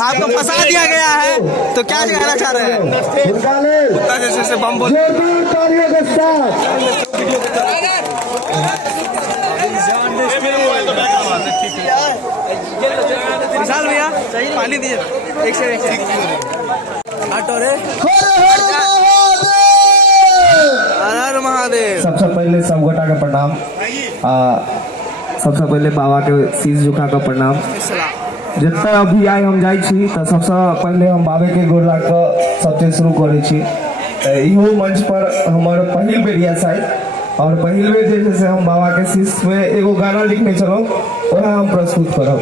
आपको फंसा दिया गया है, तो क्या कहना चाह रहे हैं? कुत्ता जैसे बम बोल विशाल भैया पानी दीजिए एक से ऑटो रे। हर हर महादेव। सबसे पहले सब गोटा के प्रणाम। सबसे पहले बाबा के शीश झुका के प्रणाम। जितना अभी आए हम जाई छी तो सबसे पहले हम बाबे के गोर लाग के सब चीज शुरू करे छी। इहो मंच पर हमारे पहिल बेर या शायद, और पहिल बेर जैसे हम बाबा के शीश में एगो गाना लिखने चलो वह हम प्रस्तुत करब।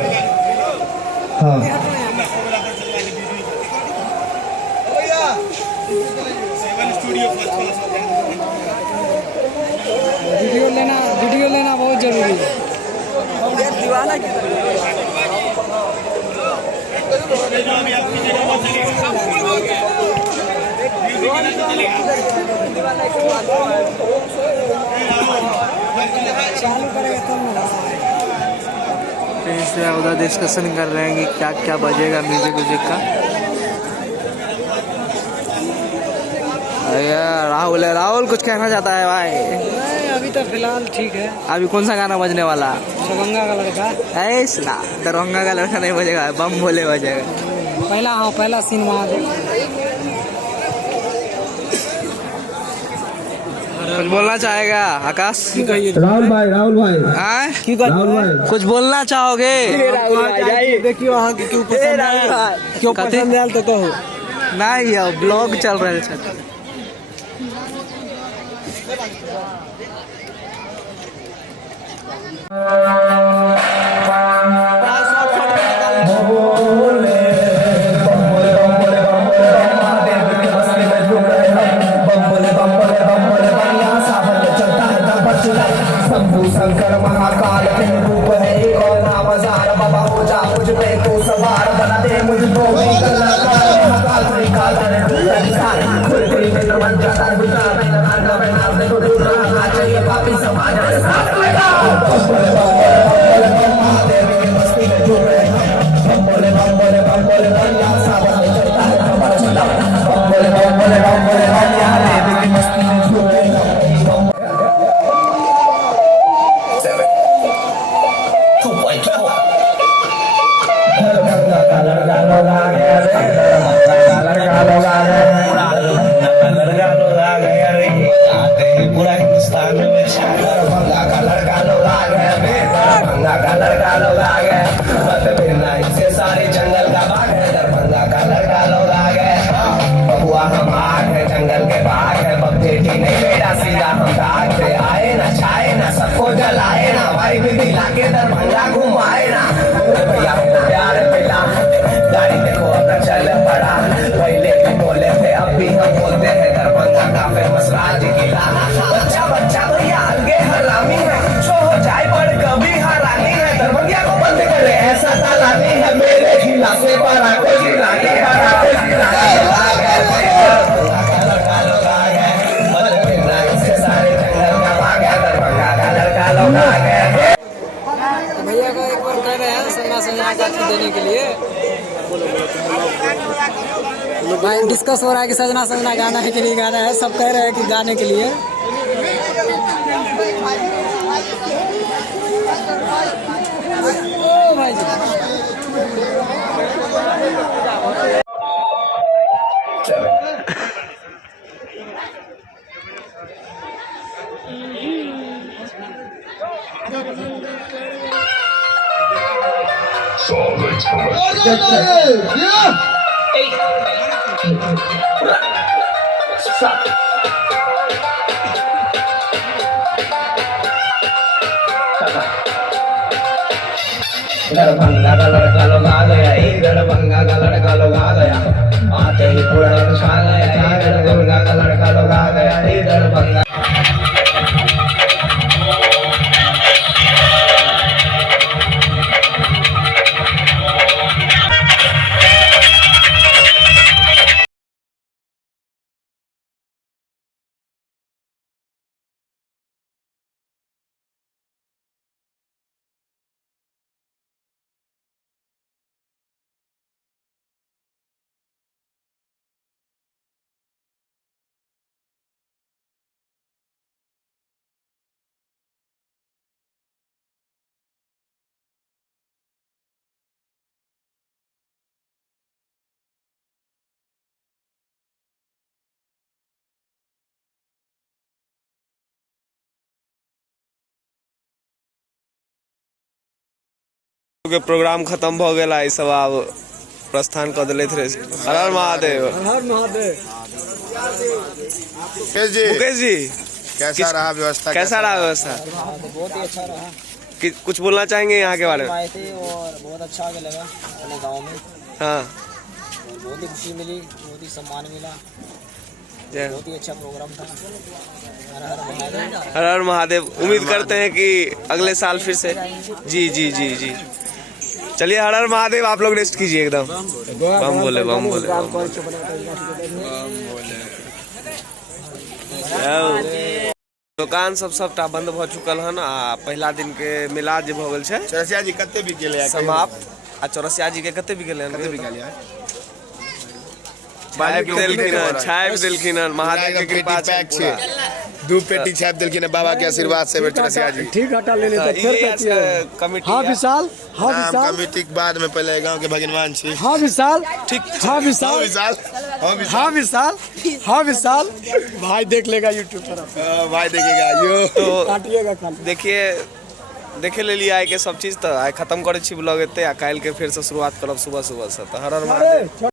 हाँ वीडियो लेना बहुत जरूरी है। दीवाना चालू करेगा तब उधर डिस्कशन कर रहे हैं कि क्या क्या बजेगा म्यूजिक का। राहुल है, राहुल कुछ कहना चाहता है भाई? नहीं, अभी तो फिलहाल ठीक है। अभी कौन सा गाना बजने वाला? दरभंगा का लड़का। ऐसा दरभंगा का लड़का नहीं बजेगा, बम भोले बजेगा। पहला सीन महादेव। कुछ बोलना चाहेगा आकाश? राहुल भाई राहुल भाई कुछ बोलना चाहोगे? देखियो वहाँ क्यों पसंद आया तो कहो। नहीं ब्लॉग चल रहे हैं। शंकर महाकाल के रूप है एक और नाम हजार। बाबा हो जा मुझ पे तो सवार, बना दे मुझको भी कलाकार। महाकाल से काल खुल गई मित्र बन जाता है बिना नाम से तो दूर रहना चाहिए पापी समाज के साथ। महादेव की मस्ती में डूब रहे हम, बोले बलिया सावन में चलता है खबर चला। बोले बलिया देव की मस्ती में डूब रहे हम। पूरा हिंदुस्तान में दरभंगा का लड़का लोग आ गए, दरभंगा का लड़का लोग आ गए। इससे सारे जंगल का बाग है, दरभंगा का लड़का लोग आ गए। बबुआ हम आग है, जंगल के बाग है। बबेटी नहीं बेटा सीधा हम दाग से आए ना, छाए ना, सबको जलाए ना, भाई भी दिला के दरभंगा घुमाए ना। भैया प्यार मिला, गाड़ी देखो अब चल पड़ा। पहले भी बोले थे अब भी हम बोलते हैं, दरभंगा का फेमस राज किला। बच्चा भैया अलगे हरामी है, शो हो जाए पर कभी हरानी है। दरभंगा को बंद करे ऐसा तालानी है, मेरे जिला से बड़ा कोई लागी बड़ा कोई लागी। भैया को एक बार कह रहे हैं सजना देने के लिए। भाई डिस्कस हो रहा है कि सजना गाना के लिए गाना है, सब कह रहे हैं कि गाने के लिए। ओ भाई दरभंगा का लड़का लोग आ गया, दरभंगा का लड़का लोग आ गया। आते ही पूरा छा गया, दरभंगा का लड़का लोग आ गया, दरभंगा। के प्रोग्राम खत्म हो गया ई सब अब प्रस्थान कर दिले थे। हर हर महादेव। हर महादेव। मुकेश जी कैसा रहा व्यवस्था? कैसा रहा व्यवस्था? बहुत ही अच्छा रहा। कुछ बोलना चाहेंगे यहाँ के बारे में? आए थे और बहुत अच्छा आगे लगा अपने गांव में। हाँ और बहुत ही खुशी मिली, बहुत ही सम्मान मिला, जय बहुत ही अच्छा प्रोग्राम था। हर हर महादेव। हर हर महादेव। उम्मीद करते हैं कि अगले साल फिर से। जी जी जी जी चलिए, हर हर महादेव। आप लोग रेस्ट कीजिए एकदम। बम बोले बम बोले बम बोले। दुकान सबटा बंद भ चुकल हन आ पहला दिन के मेला जे भ गेल छै चौरसिया जी कते बिक गेलै समाप्त। आ चौरसिया जी के कते बिक गेलै? कते बिक गेलै? छापि देलखिन हन महादेव के कृपा छै। 2 पेटी छापि देलखिन है बाबा के आशीर्वाद से चौरसिया जी। ठीक हटा ले ले तो फिर कमिटी। हाँ विशाल। हाँ नाम विशाल। कमिटी के बाद में पहले गांव के भगवान छी। हाँ विशाल। ठीक। हाँ विशाल। विशाल। हाँ विशाल। हाँ विशाल। भाई देख लेगा यूट्यूब पर। भाई देखेगा यो। तो काटिएगा कल। देखिए देखे ले लिया आइ के सब चीज। तो आइ खत्म करे छी ब्लॉग एते आ काल्हि के फिर से शुरुआत करब सुबह से। तो हर हर महादेव।